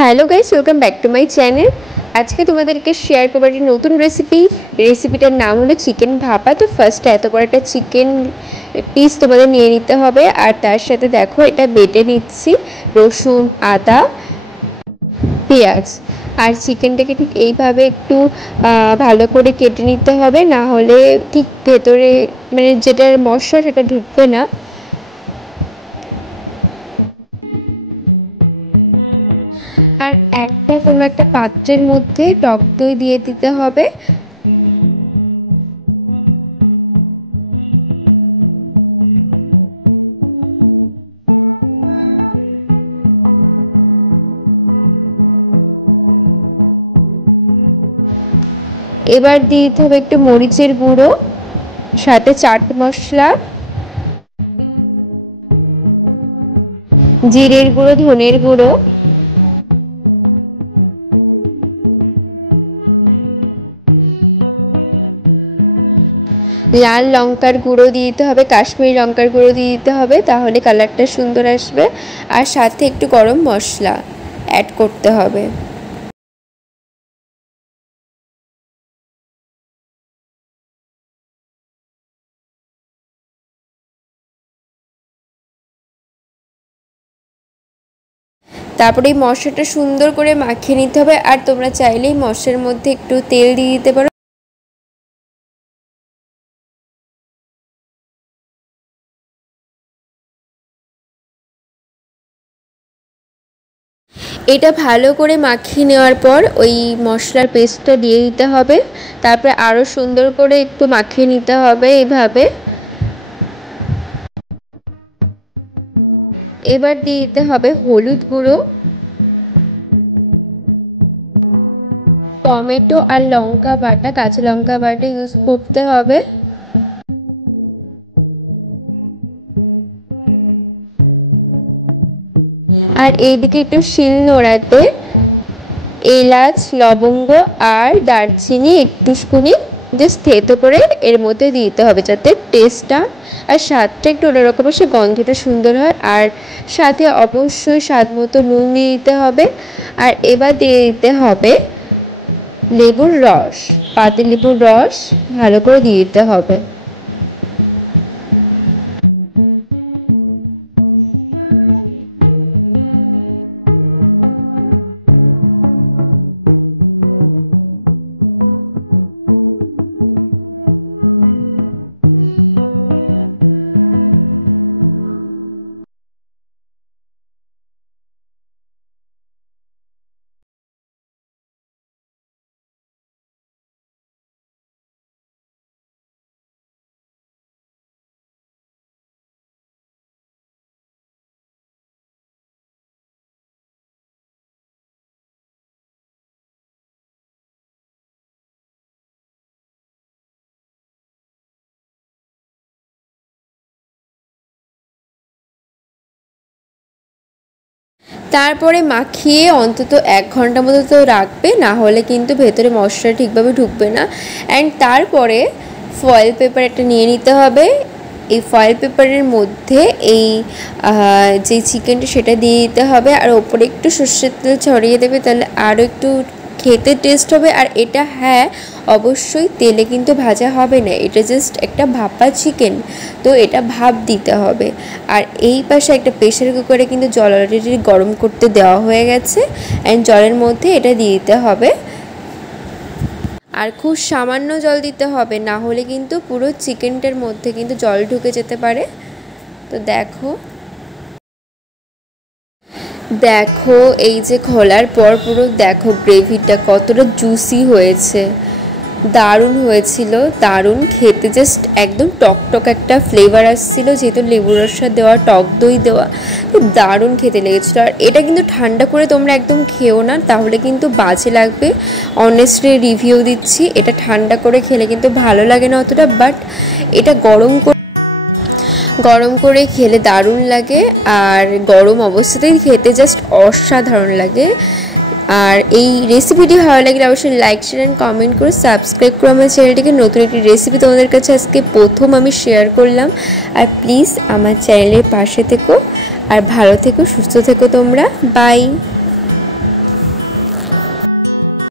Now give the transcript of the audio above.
Hello guys, welcome back to my channel. আজকে তোমাদেরকে share করবো একটা নতুন রেসিপিটার নাম হলো চিকেন ভাপা। তো ফার্স্ট এত বড় একটা চিকেন পিস তোমাদের নিয়ে নিতে হবে, আর তার সাথে দেখো এটা বেটে নিচ্ছি রসুন, আদা, পেঁয়াজ। আর চিকেনটাকে ঠিক এইভাবে একটু ভালো করে কেটে নিতে হবে, না হলে ঠিক ভেতরে মানে যেটার মশলা সেটা ঢুকবে না। আর কোনো একটা পাত্রের মধ্যে টক দই দিয়ে দিতে হবে। এবার দিয়ে দিতে হবে একটু মরিচের গুঁড়ো, সাথে চাট মশলা, জিরের গুঁড়ো, ধনের গুঁড়ো, লাল লঙ্কার গুঁড়ো দিয়ে দিতে হবে, কাশ্মীরি লঙ্কার গুঁড়ো দিয়ে দিতে হবে, তাহলে কালারটা সুন্দর আসবে। আর সাথে একটু গরম মশলা অ্যাড করতে হবে। তারপরে এই মশলাটা সুন্দর করে মাখিয়ে নিতে হবে। আর তোমরা চাইলেই মশলার মধ্যে একটু তেল দিয়ে দিতে পারো। এটা ভালো করে মাখিয়ে নেওয়ার পর ওই মশলার পেস্টটা দিয়ে দিতে হবে। তারপরে আরও সুন্দর করে একটু মাখিয়ে নিতে হবে এইভাবে। এবার দিয়ে দিতে হবে হলুদ গুঁড়ো, টমেটো আর লঙ্কা বাটা, কাঁচা লঙ্কা বাটা ইউজ করতে হবে। আর এইদিকে একটু শিলনোড়াতে এলাচ, লবঙ্গ আর দারচিনি একটুখানি জাস্ট থেতো করে এর মধ্যে দিতে হবে, যাতে টেস্টটা আর স্বাদটা একটু অন্যরকম আসে, গন্ধটা সুন্দর হয়। আর সাথে অবশ্যই স্বাদ মতো নুন দিয়ে দিতে হবে। আর এবার দিয়ে দিতে হবে লেবুর রস, পাতিলেবুর রস ভালো করে দিয়ে দিতে হবে। তারপরে মাখিয়ে অন্তত 1 ঘন্টা মতো তো রাখবে, না হলে কিন্তু ভেতরে মশলা ঠিকভাবে ঢুকবে না। অ্যান্ড তারপরে ফয়েল পেপার একটা নিয়ে নিতে হবে। এই ফয়েল পেপারের মধ্যে এই যে চিকেনটা সেটা দিয়ে দিতে হবে, আর ওপরে একটু সর্ষের তেল ছড়িয়ে দেবে, তাহলে আরও একটু খেতে টেস্ট হবে। আর এটা হ্যাঁ, অবশ্যই তেলে কিন্তু ভাজা হবে না, এটা জাস্ট একটা ভাপা চিকেন, তো এটা ভাপ দিতে হবে। আর এই পাশে একটা প্রেশার কুকারে কিন্তু জল অলরেডি গরম করতে দেওয়া হয়ে গেছে, অ্যান্ড জলের মধ্যে এটা দিয়ে দিতে হবে। আর খুব সামান্য জল দিতে হবে, না হলে কিন্তু পুরো চিকেনটার মধ্যে কিন্তু জল ঢুকে যেতে পারে। তো দেখো এই যে খোলার পর পুরো দেখো গ্রেভিটা কতটা জুসি হয়েছে, দারুণ হয়েছিল, দারুণ খেতে, জাস্ট একদম টকটক একটা ফ্লেভার আসছিল, যেহেতু লেবুর রসা দেওয়া, টক দই দেওয়া, তো দারুণ খেতে লেগেছিলো। আর এটা কিন্তু ঠান্ডা করে তোমরা একদম খেও না, তাহলে কিন্তু বাজে লাগবে। অনেস্টলি রিভিউ দিচ্ছি, এটা ঠান্ডা করে খেলে কিন্তু ভালো লাগে না অতটা, বাট এটা গরম করে খেলে দারুণ লাগে। আর গরম অবস্থাতেই খেতে জাস্ট অসাধারণ লাগে। আর এই রেসিপিটি ভালো লাগলে অবশ্যই লাইক, শেয়ার অ্যান্ড কমেন্ট করে সাবস্ক্রাইব করো আমার চ্যানেলটিকে। নতুন একটি রেসিপি তোমাদের কাছে আজকে প্রথম আমি শেয়ার করলাম। আর প্লিজ আমার চ্যানেলের পাশে থেকো, আর ভালো থেকো, সুস্থ থেকো তোমরা। বাই।